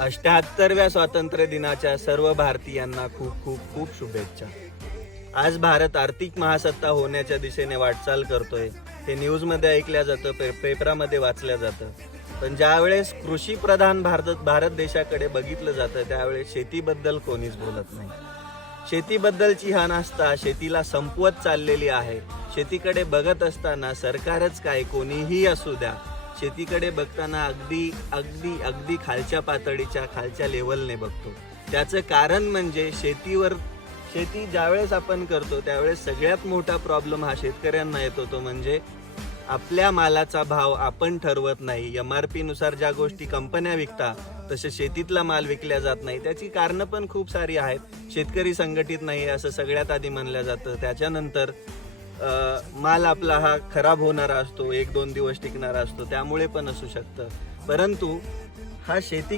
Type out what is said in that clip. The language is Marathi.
78व्या स्वातंत्र्य दिनाच्या सर्व भारतीयांना खूप खूप खूप शुभेच्छा. आज भारत आर्थिक महासत्ता होण्याच्या दिशेने वाटचाल करतोय. हे न्यूजमध्ये ऐकल्या जातं, पेपरामध्ये वाचल्या जातं. पण ज्यावेळेस कृषी प्रधान भारत देशाकडे बघितलं जातं त्यावेळेस शेतीबद्दल कोणीच बोलत नाही. शेतीबद्दलची हा नास्ता शेतीला संपवत चाललेली आहे. शेतीकडे बघत असताना सरकारच काय कोणीही असू द्या, शेतीकडे बघताना अगदी अगदी अगदी खालच्या पातळीच्या खालच्या लेवलने बघतो. त्याचं कारण म्हणजे शेती ज्यावेळेस आपण करतो त्यावेळेस सगळ्यात मोठा प्रॉब्लेम हा शेतकऱ्यांना येतो, तो म्हणजे आपल्या मालाचा भाव आपण ठरवत नाही. MRP नुसार ज्या गोष्टी कंपन्या विकतात तसे शेतीतला माल विकल्या जात नाही. त्याची कारणं पण खूप सारी आहेत. शेतकरी संघटित नाही असं सगळ्यात आधी मानलं जातं. त्याच्यानंतर माल आपला हा खराब होणारा असतो, 1-2 दिवस टिकणारा असतो, त्यामुळे पण असू शकतं. परंतु हा शेती